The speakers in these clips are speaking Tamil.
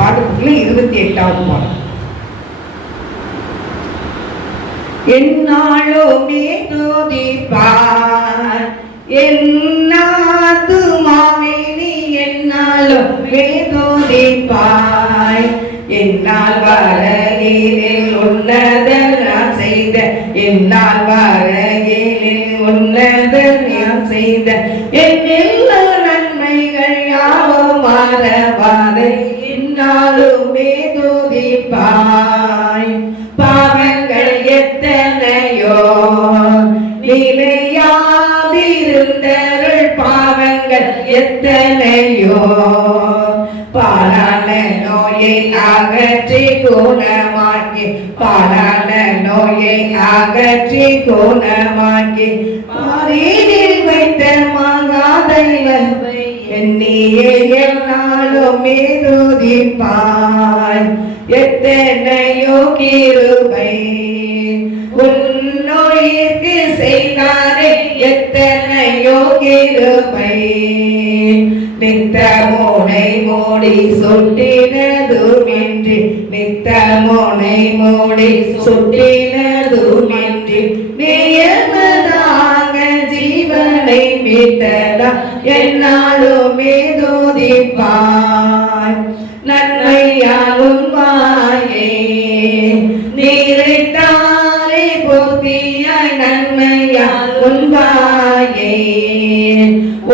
பாடப்புக்கில் 28வது பாடம். என்னாலுமே துதிப்பார் என்னாத்துமாவே நீ என்னாலுமே துதிப்பாய். என்னால் வரையினில் உன்னதர் நான் செய்த என்னால் வரையினில் உன்னதர் நான் செய்த என் எல்லா நன்மைகள் யாவும் மறவாது என்னாலுமே துதிப்பாய். பாவங்கள் எத்தனையோ நிலையாதிருந்தருள் பாவங்கள் எத்தனையோ பாலான நோயை அகற்றி குணமாக்கி பாலான நோயை அகற்றி குணமாக்கி பாரினில் வைத்த மகாதேவனை எண்ணியே என்னாலுமே துதிப்பாய். எத்தனையோ கிருபை உன்னுயிர்க்கு செய்தாரே எத்தனையோ கிருபை நித்த மோனை மூடி சுட்டினதுமின்றி நித்த மோனை மூடி சுட்டினதுமின்றி நியமதாக ஜீவனை மீட்டதா என்னாலுமே துதிப்பாய். நன்மையாலும் வாயே நீரைத்தாரே போத்தியாய் நன்மையாலும் வாயே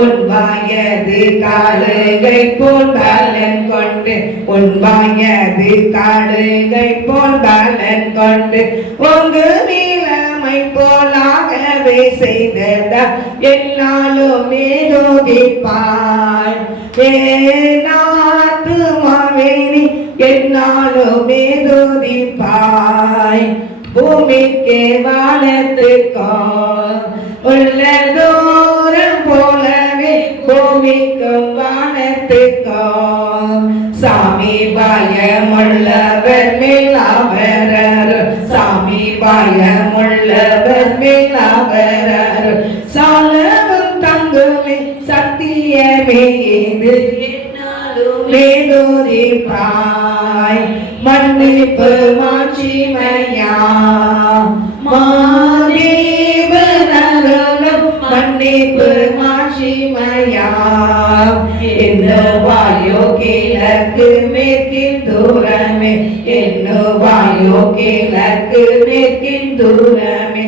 உன்வாயது காடுகை போல் பலன் கொண்டு உன்வாயது காடுகை போல் பலன் கொண்டு உங்கு நீளமை போலாகவே செய்ததா என்னாலுமே துதிப்பாய். ஏனாத்துமாவே நீ என்னாலுமே துதிப்பாய். பூமிக்கே வானத்துக்கோ உள்ள தூரம் போலவே பூமிக்கும் வானத்துக்கும் சாமி பயமுள்ளவர் மேல் அவர் சாமி பயமுள்ளவர் மேல் அவர் சாலவும் தங்குமே சத்தியமே இது என்னாலுமே துதிப்பாய். மன்னிப்பு மாட்சிமையா மாதேவனருளும் மன்னிப்பு மாட்சிமையா என்னவாயோ கிழக்கு மேற்கின் தூரமே என்னவாயோ கிழக்கு மேற்கின் தூரமே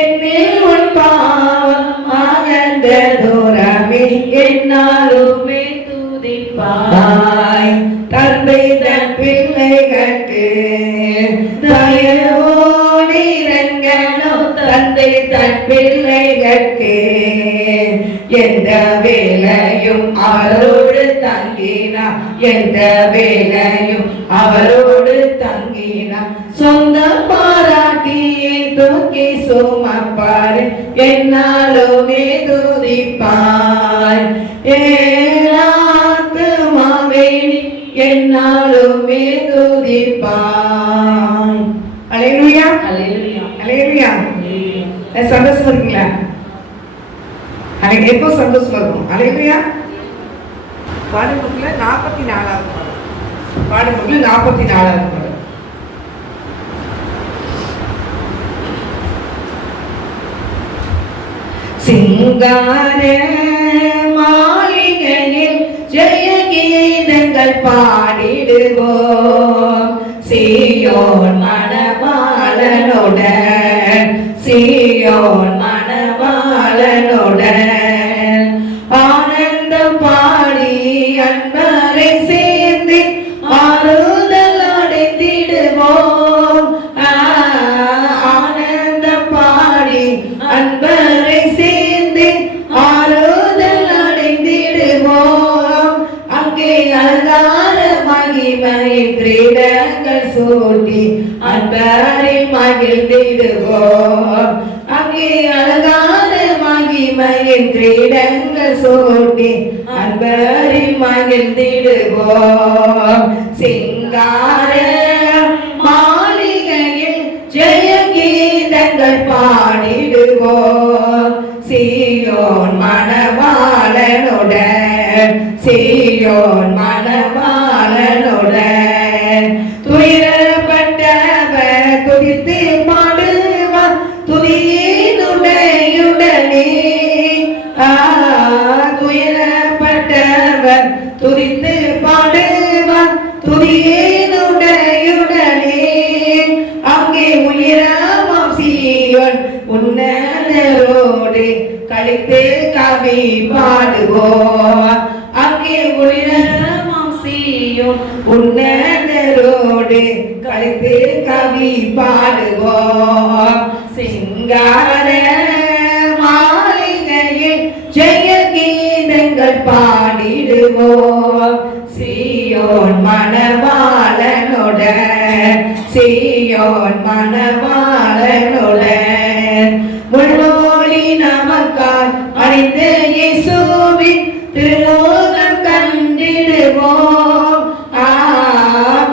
என்னில் உன் பாவம் அகன்ற தூரமே என்னாலுமே துதிப்பாய். தந்தை தன் பிள்ளைகளுக்கு தயவோடு இரங்கணும் தந்தை தன் பிள்ளைகளுக்கு எந்த வேலையும் அவரோடு தங்கினா எந்த வேலையும் அவரோடு தங்கினா சொந்த பாராட்டியை தூக்கி சுமப்பாரு என்னாலுமே துதிப்பாய். ஏனாத்துமாவே நீ என்னாலுமே துதிப்பாய். அல்லேலூயா அல்லேலூயா அல்லேலூயா. சந்தோஷமா இருக்கீங்களா? எப்போ சந்தோஷமா இருக்கும்? அல்லேலூயா. பாடப்புக்கில் 44வது பாடம். பாடப்புக்கில் 44வது பாடம். சிங்கார மாளிகையில் ஜெய கீதங்கள் பாடிடுவோம் சீயோன் மணவாளனுடன் சீயோன் மணவாளனுடன் ஆனந்தம் பாடி அன்பரை சேர்ந்து ஆறுதல் அடைந்திடுவோம். ஆனந்தம் பாடி அன்பரை சேர்ந்து ஆறுதல் அடைந்திடுவோம். அங்கே அலங்கார மகிமையின் கிரீடங்கள் சூட்டி அன்பரில் மகிழ்ந்திடுவோம். அங்கே அலங்கார மகிமையின் கிரீடங்கள் சூட்டி அன்பரில் மகிழ்ந்திடுவோம். சிங்கார மாளிகையில் ஜெய கீதங்கள் பாடிடுவோம் சீயோன் மணவாளனுடன் சீயோன் மணவாளனுடன் உன்னதரோடு கழித்து கவி பாடுவோம். சிங்கார மாளிகையில் ஜெய கீதங்கள் பாடிடுவோம். சீயோன் மணவாளனுடன், சீயோன் மணவாளனுடன் முள்மூடி நமக்காய் அணிந்த இயேசுவின் திருமுகம் கண்டிடுவோம்.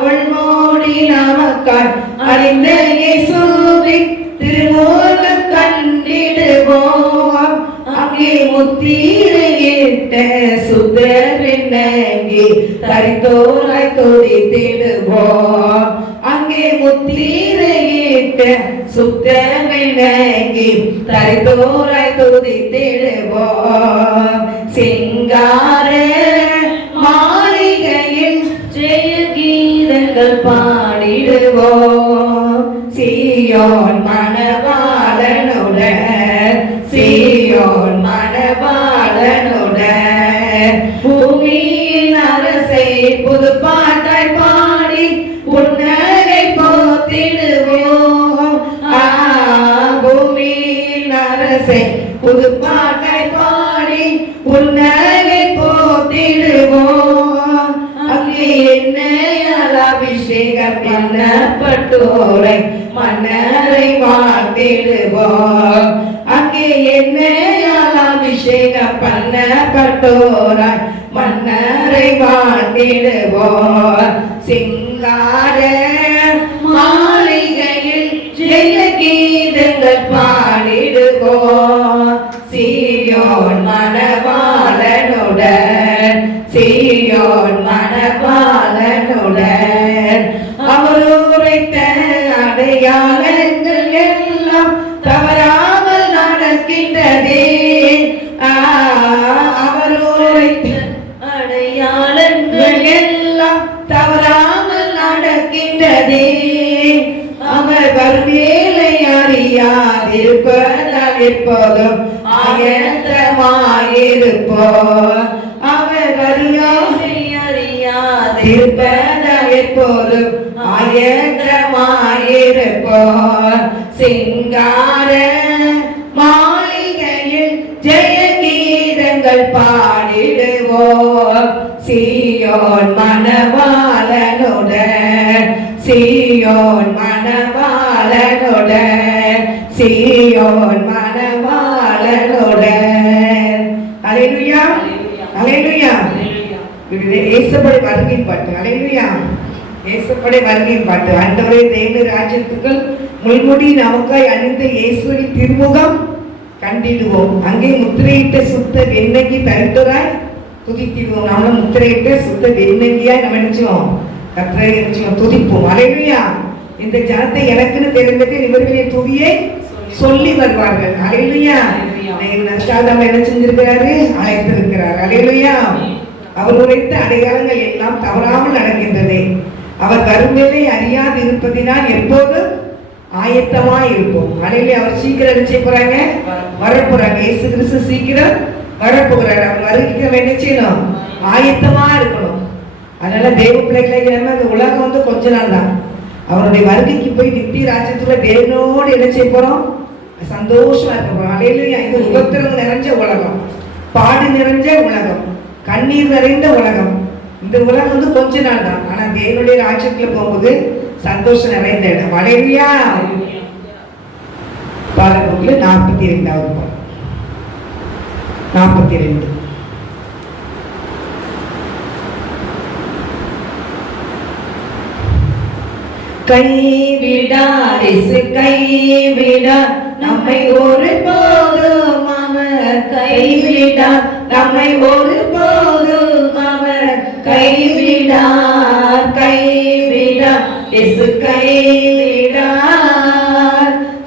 முள்மூடி நமக்காய் அணிந்த இயேசுவின் திருமுகம் கண்டிடுவோம். அங்கே முத்திரையிட்ட சுதரினங்கி தரித்தோராய் துதித்திடுவோம். அங்கே முத்திரையிட்ட சுத்தரினங்கி தரித்தோராய் துதித்திடுவோம். சிங்கார மாளிகையில் ஜெய கீதங்கள் பாடிடுவோம். சீயோன் மணவாளனுடன், சீயோன் மணவாளனுடன் பூமியின் அரசை புது பாட்டாய் பாடி புன்னகை போத்திடுவோம். பூமியின் அரசை புது பாட்டாய் பாடி புன்னகை போத்திடுவோம். அங்கே என்னையால் அபிஷேகம் பண்ணப்பட்டோரை மன்னரை வாழ்த்திடுவோம். அங்கே என்னையால் அபிஷேகம் பண்ணப்பட்டோராய் மன்னரை வாழ்த்திடுவோம். சிங்கார மாளிகையில் ஜெய கீதங்கள் பாடிடுவோம். சீயோன் மணவாளனுடன், சீயோன் மணவாளனுடன் அவர் உரைத்த அடையாளங்கள் எல்லாம் தவறாமல் நடக்கின்றதே. அவர் உரைத்த அடையாளங்கள் எல்லாம் தவறாமல் நடக்கின்றதே. அவர் வருவேலை அறியாதிருப்பதால் எப்போதும் ஆயத்தமாயிருப்போம். அவர் வருவேலை அறியாதிருப்பதால் எப்போதும் ஆயத்தமாயிருப்போம். சிங்கார மாளிகையில் ஜெய கீதங்கள் பாடிடுவோம். சீயோன் மணவாளனுடன், சீயோன் மணவாளனுடன், சீயோன் மணவாளனுடன். அல்லேலூயா, அல்லேலூயா. இது இயேசுவுடைய வருகையின் பாட்டு. அல்லேலூயா, இயேசுவுடைய வருகையின் பாட்டு. ஆண்டவரே, தேவனுடைய ராஜ்யத்துக்குள் முள்முடி நமக்காய் அணிந்த இயேசுவின் திருமுகம் கண்டிடுவோம். அங்கே முத்திரையிட்ட சுத்த வெண்ணகி தரித்தராய் துதித்திடுவோம். நம்மளும் முத்திரையிட்ட சுத்த வெண்ணகியாய் நம்ம நினைச்சோம் கர்த்தரை நினைச்சோம் துதிப்போம். அல்லேலூயா. இந்த ஜனத்தை எனக்குன்னு தெரிந்தது இவர்களின் துதியை சொல்லி வருவார்கள். அல்லேலூயா. நம்ம என்ன செஞ்சிருக்கிறாரு? அழைத்திருக்கிறார். அல்லேலூயா. அவர் உரைத்த அடையாளங்கள் எல்லாம் தவறாமல் நடக்கின்றது. அவர் வரும்பதை அறியாது இருப்பதினால் எப்போதும் ஆயத்தமா இருப்போம். அல்லேலூயா. அவர் சீக்கிரம் நினைச்சே போறாங்க, வரப்போறாங்க. இயேசு கிறிஸ்து சீக்கிரம் வரப்போகிறார். அவர் வருகைக்கு என்ன செய்யணும்? ஆயத்தமா இருக்கணும். அதனால தேவ பிள்ளைகளை நம்ம இந்த உலகம் வந்து கொஞ்ச நாள் தான். அவருடைய வருகைக்கு போய் நித்திய ராஜ்யத்துல தேவனோடு என்ன செய்ய போறோம்? சந்தோஷமா இருக்க போறோம். அல்லேலூயா. இது உபத்திரம் நிறைஞ்ச உலகம், பாடு நிறைஞ்ச உலகம், கண்ணீர் நிறைந்த உலகம். இந்த உலகம் வந்து கொஞ்ச நாள் தான். ஆனா தேவனுடைய ராஜ்யத்துல போகும்போது சந்தோஷம் நிறைந்த இடம். அல்லேலூயா. பாடல் 42வது பாடல் 42. கைவிடார் இயேசு கைவிடார் நம்மை ஒருபோதும் அவர் கைவிடார், நம்மை ஒருபோதும் அவர் கைவிடார். கைவிடார் இயேசு கைவிடார்.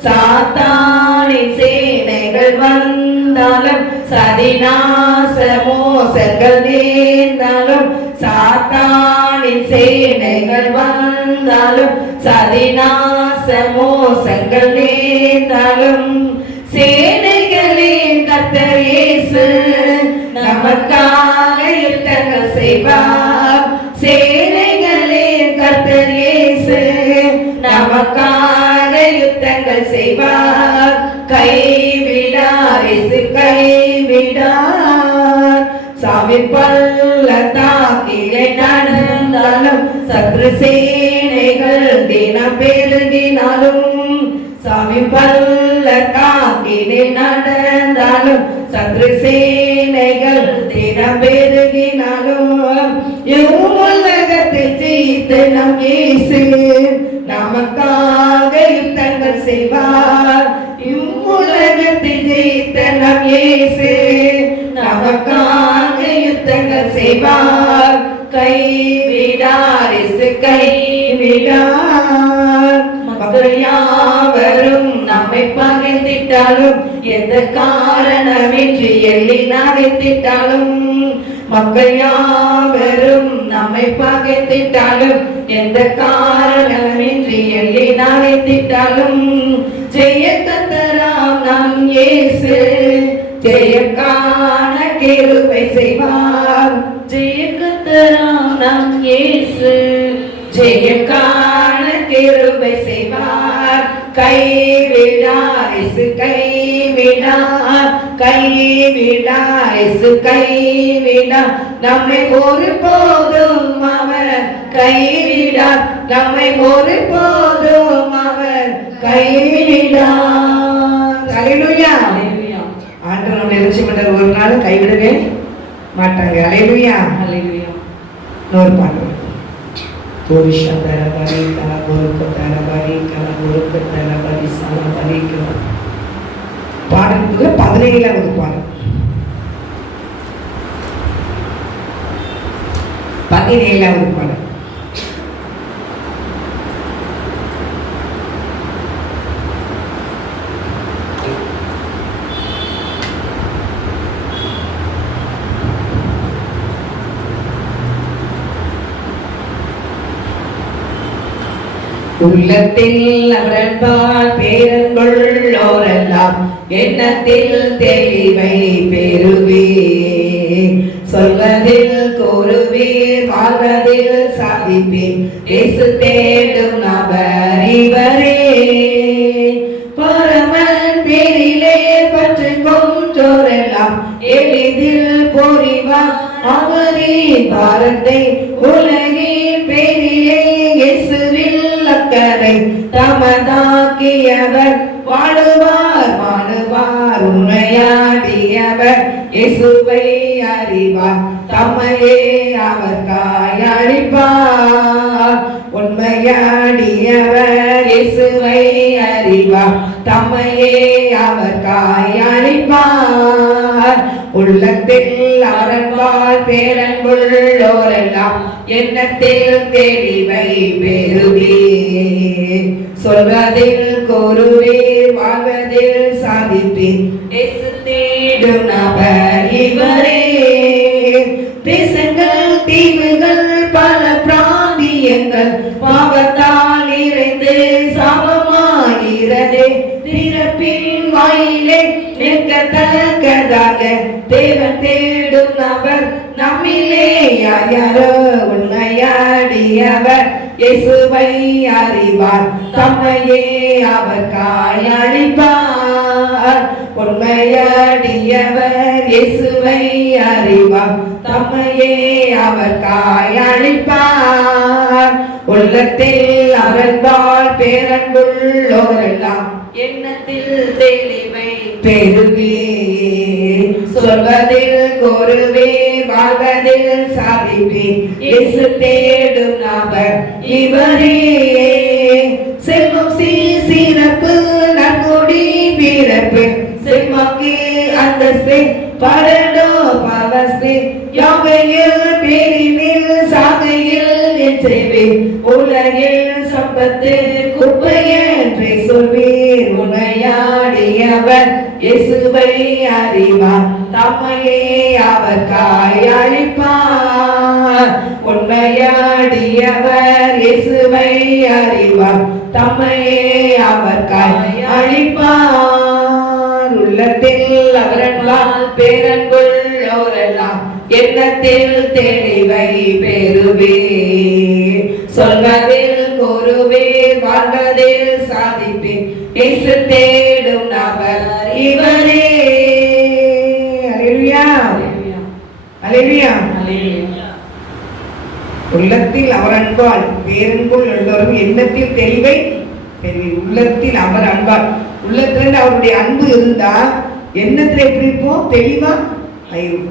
சாத்தானின் சேனைகள் வந்தாலும் சதிநாச மோசங்கள் நேர்ந்தாலும், சாத்தானின் சேனைகள் வந்தாலும் சதிநாச மோசங்கள் நேர்ந்தாலும், சேனைகளின் கர்த்தர் இயேசு நமக்காக யுத்தங்கள் செய்வார். சேனைகளின் கர்த்தர் இயேசு நமக்காக யுத்தங்கள் செய்வார். கைவிடார் இயேசு கைவிடார். சாமி பள்ளத்தாக்கிலே நடந்தாலும் சத்ரு சேனைகள் தினம் பெருகினாலும் சாமி பள்ளத்தாக்கிலே நடந்தாலும் சத்ரு சேனைகள் தினம் பெருகினாலும் உலகத்தை ஜெயித்து நம் இயேசு நமக்காக யுத்தங்கள் செய்வார். உலகத்தை ஜெயித்த நம் இயேசு நமக்காக யுத்தங்கள் செய்வார். கைவிடார் இயேசு கைவிடார். மக்கள் யாவரும் நம்மை பகைத்திட்டாலும் எந்த காரணமின்றி எள்ளி நகைத்திட்டாலும் மக்கள் யாவரும் நம்மை பகைத்திட்டாலும் எந்த காரணமின்றி எள்ளி நகைத்திட்டாலும் ஜெய கர்த்தராம் நம் இயேசு ஜெயம் காண கிருபை செய்வார். ஜெய கர்த்தராம் நம் இயேசு ஜெயம் காண கிருபை செய்வார். கைவிடார் இயேசு கைவிடார். கைவிடார் இயேசு கைவிடார். நம்மை ஒருபோதும் அவர் கைவிடார். நம்மை ஒருபோதும் அவர் கைவிடார். அல்லேலூயா. ஆண்டவர் நம்மை இரட்சிப்பட்டார், ஒரு நாள் கைவிடவே மாட்டாங்க. அல்லேலூயா. அல்லேலூயா. இன்னொரு பாட்டு தோரிஷா தரபரி கல குருக்கு தரபரி கல குருக்கு தரபரி சலபரி கல பாடல் 17வது பாடல் 17வது பாடல் உள்ளத்தில் அவரன்பால் பேரன்புள்ளோரெல்லாம் எண்ணத்தில் தெளிவை பெறுவே. சொல்வதில் கூறுவீர் வாழ்வதில் சாதிப்பீர். இயேசு தேடும் நபர் இவரே. பரமன் பேரிலே பற்றி கொன்றோரெல்லாம் எளிதில் புரிவார். அவரே பாரத்தை உலகின் பேரிலே இயேசுவில் அக்கறை தமதாக்கியவர். வாழுவார் வாழுவார் உண்மையாடியவர். இயேசுவை அறிவார் தம்மையே அவர் காயளிப்பார். உண்மையாடியவர் இயேசுவை அறிவார் தம்மையே அவர் காயளிப்பார். உள்ளத்தில் அவரன்பால் பேரன்புள்ளோரெல்லாம் எண்ணத்தில் தெளிவை பெறுவே. சொல்வதில் கூறுவீர் வாழ்வதில் சாதிப்பீர். இயேசு தேடும் நபர் இவரே. தேசங்கள் தீவுகள் பல பிராந்தியங்கள் பாவத்தால் நிறைந்து சாபமாகிறதே. திறப்பின் வாயிலே நிற்கத்தக்கதாக தேவன் தேடும் நபர் நம்மிலே யாரோ உண்மையாடியவர். இயேசுவை அறிவார் தம்மையே அவர் காயளிப்பார். உண்மையாடியவர் இயேசுவை அறிவார் தம்மையே அவர் காயளிப்பார். உள்ளத்தில் அவரன்பால் பேரன்புள்ளோரெல்லாம் எண்ணத்தில் தெளிவை பெறுவே. சொல்வதில் கூறுவே வாழ்வதில் சாதிப்பே. இயேசு தேடும் நபர் இவரே. செல்வம் சிறப்பு நற்குடி பிறப்பு செல்வாக்கு அந்தஸ்து பரடோ பவஸ்து யாவையில் பேரினில் சாகையில் நிச்சயவே. உலகில் சம்பத்து குப்பையென்றே சொல்வீர். உண்மையாடியவர் இயேசுவை அறிவார் தம்மையே அவர் காயளிப்பார். உண்மையாடியவர் இயேசுவை அறிவார் தம்மையே அவர் காயளிப்பார். உள்ளத்தில் அவரன்பால் பேரன்புள்ளோரெல்லாம் எண்ணத்தில் தெளிவை பெறுவே. சொல்வதில் கூறுவேன், வாழ்வதில் சாதிப்பேன், இயேசு தேடும் நபர் இவரே. அல்லேலூயா, அல்லேலூயா. உள்ளத்தில் அவர் அன்பால் வேறென்போல் எல்லோரும் எண்ணத்தில் தெளிவை தெரிவி. உள்ளத்தில் அவர் அன்பால், உள்ளத்துல அவருடைய அன்பு இருந்தா எண்ணத்துல எப்படி இருப்போம்? தெளிவா ஆயிரும்.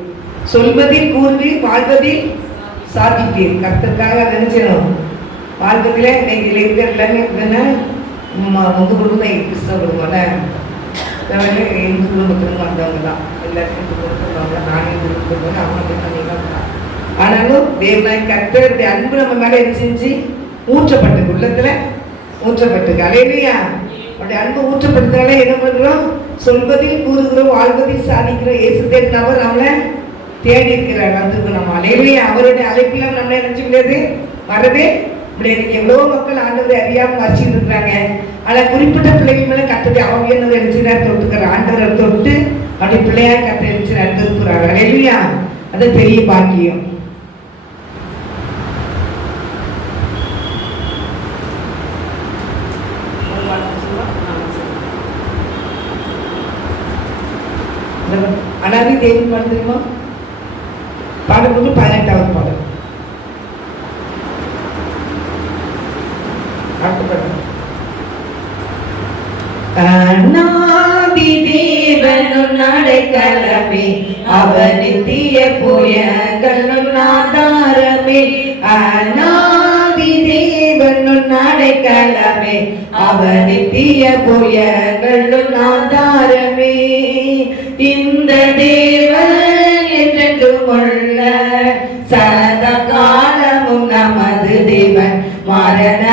சொல்வதில் கூறுவேன், வாழ்வதில் சாதிப்பேன். கர்த்தருக்காக நினைச்சணும். வாழ்வதில் இன்னைக்கு இருக்கிற எல்லாமே எப்படின்னா முது குடும்பம் கிறிஸ்தவ குடும்பம்ல எந்த குடும்பத்துக்கும் வந்தவங்க தான், எல்லாருக்கும் கொடுத்துருவாங்க. நானே கொடுத்துருவாங்க, அவங்க பண்ணிக்கலாம். ஆனாலும் தேவனாய் கர்த்தருடைய அன்பு நம்ம மேல செஞ்சு ஊற்றப்பட்டு உள்ளத்துல ஊற்றப்பட்டு. அல்லேலூயா. அவருடைய அன்பு ஊற்றப்பட்டதால என்ன பண்றோம்? சொல்வதில் கூறுகிறோம், வாழ்வதில் சாதிக்கிறோம். இயேசு தேடினவர் நம்மளை தேடி இருக்கிறார், வந்துருக்கணும். அல்லேலூயா. அவருடைய அழைப்பில் நம்மளை நினைச்சு முடியாது வரவே முடியாது. எவ்வளவோ மக்கள் ஆண்டவரை அறியாமல் வச்சுட்டு இருக்கிறாங்க. ஆனா குறிப்பிட்ட பிள்ளைகள் மேல கட்டத்தை அவங்க என்ன நினைச்சுனார் தொட்டுக்கிற ஆண்டவரை தொட்டு அப்படி பிள்ளையா கட்ட நினைச்சு நடத்திருக்கிறார். அல்லேலூயா. அது பெரிய பாக்கியம். அனாதி தேவன் பாட்டு தெரியுமா? பாடும்போது 18வது பாடல். அநாதி தேவனும் நடைக்கலமே, அவர் நித்திய புயங்களும் ஆதாரமே. அநாதி தேவனும் நடைக்கலமே, அவர் நித்திய புயங்களும் ஆதாரமே. இந்த தேவன் என்றென்றும் உள்ள சதா காலமும் நமது தேவன், மரண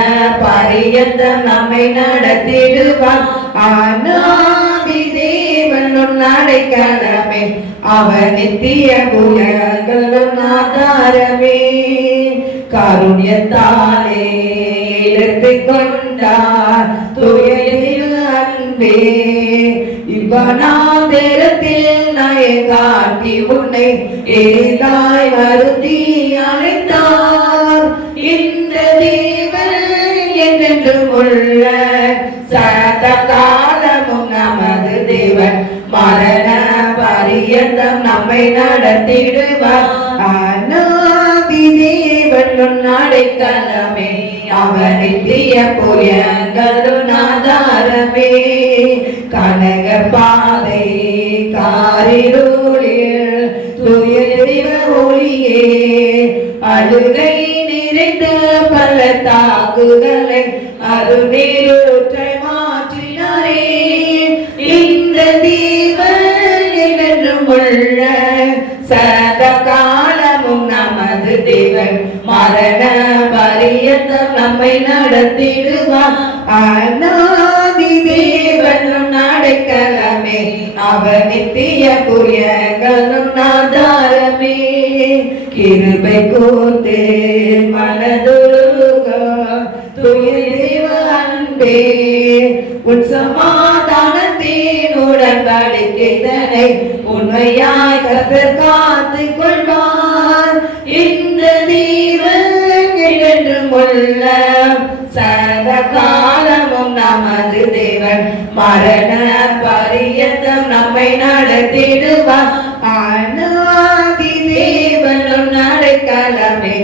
பரியந்தம் நம்மை நடத்திடுவார். அநாதி தேவன் நடைக்கலமே, அவர் நித்திய புயங்களும் ஆதாரமே. காருண்யத்தாலே இழுத்து கொண்டார் துயரில் அன்பே, இவ்வனாந்திரத்தில் நய காட்டி உன்னை ஏதாய் வருத்தி அழைத்தார். இந்த தேவன் என்றென்றும் உள்ள சதா காலமும் நமது தேவன், மரண பரியந்தம் நம்மை நடத்திடுவார். அநாதி தேவன் நடைக்கலமே, அவர் நித்திய புயங்களும் ஆதாரமே. கனக பாதை காரிருளில் தூய தெய்வ ஒளியே, அழுகை நிறைந்த பள்ளத்தாக்குகளை அருநீரூற்றை மாற்றினாரே. இந்த தேவன் என்றென்றும் உள்ள சதா காலமும் நமது தேவன், மரண பரியந்தம் நம்மை நடத்திடுவார். அநாதி தேவன் நடைக்கலமே, அவர் நித்திய புயங்களும் ஆதாரமே. கிருபை கூர்ந்து மனதுருக தூய தேவ அன்பே, உன் சமாதானத்தின் உடன்படிக்கைதனை உண்மையாய் கர்த்தர் காத்து கொள்வார். இந்த தேவன் என்றென்றும் உள்ள சதா காலமும் நமது தேவன், மரண பரியந்தம் நம்மை நடத்திடுவார். அநாதி தேவனும் நடைக்கலமே,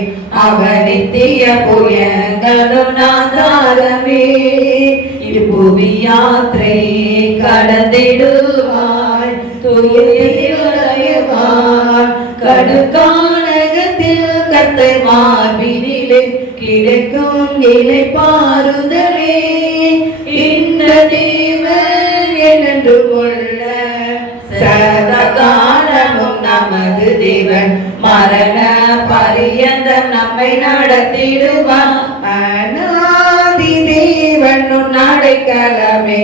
அவர் நித்திய புயங்களும் ஆதாரமே. இப்புவி யாத்திரை கடந்திடுவாய் துயராய், கடுக்கானகத்தில் கர்த்தர் மார்பினிலே கிடைக்கும் இலை பாருதலே. இந்த தேவன் என்றென்றும் உள்ள சதா காலமும் நமது தேவன், மரண பரியந்தம் நம்மை நடத்திடுவார். அநாதி தேவன் நடைக்கலமே,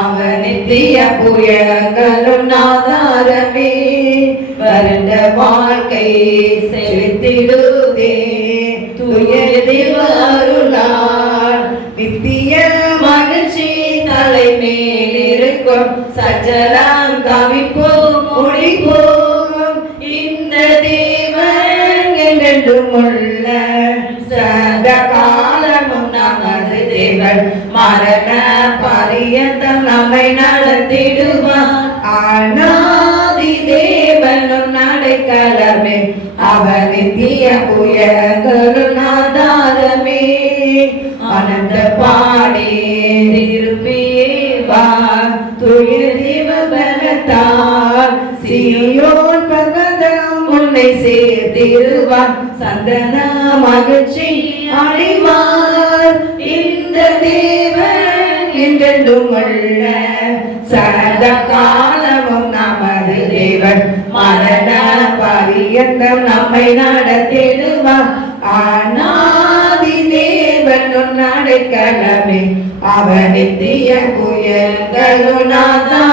அவர் நித்திய புயங்களும் ஆதாரமே. வருந்த வாழ்க்கை செலுத்திடுதே தூய தேவ அருளால், நித்திய மகிழ்ச்சி தலை மேலிருக்கும் சஜலம் தவிப்போம் ஒளிப்போம். இந்த தேவன் என்றென்றும் உள்ள சதா தேவன் மரண பரியந்தம் நம்மை நடத்திடுவார். ஆனாதி தேவனும் நடைக்கலமே, அவர் நித்திய புயங்களும் ஆதாரமே. ஆனந்த பாடி திருப்பியே வா, தூய தேவ பலத்தால் சீயோன் பர்வதம் உன்னை சேர்த்திடுவார். சந்தன மகிழ்ச்சி அடைவார். இந்த தேவன் என்றென்றும் உள்ள சதா காலமும் நமது தேவன் மரண பரியந்தம் நம்மை நடத்திடுவார். ஆனாதி தேவன் நடைக்கலமே, அவர் நித்திய புயங்களும் ஆதாரமே.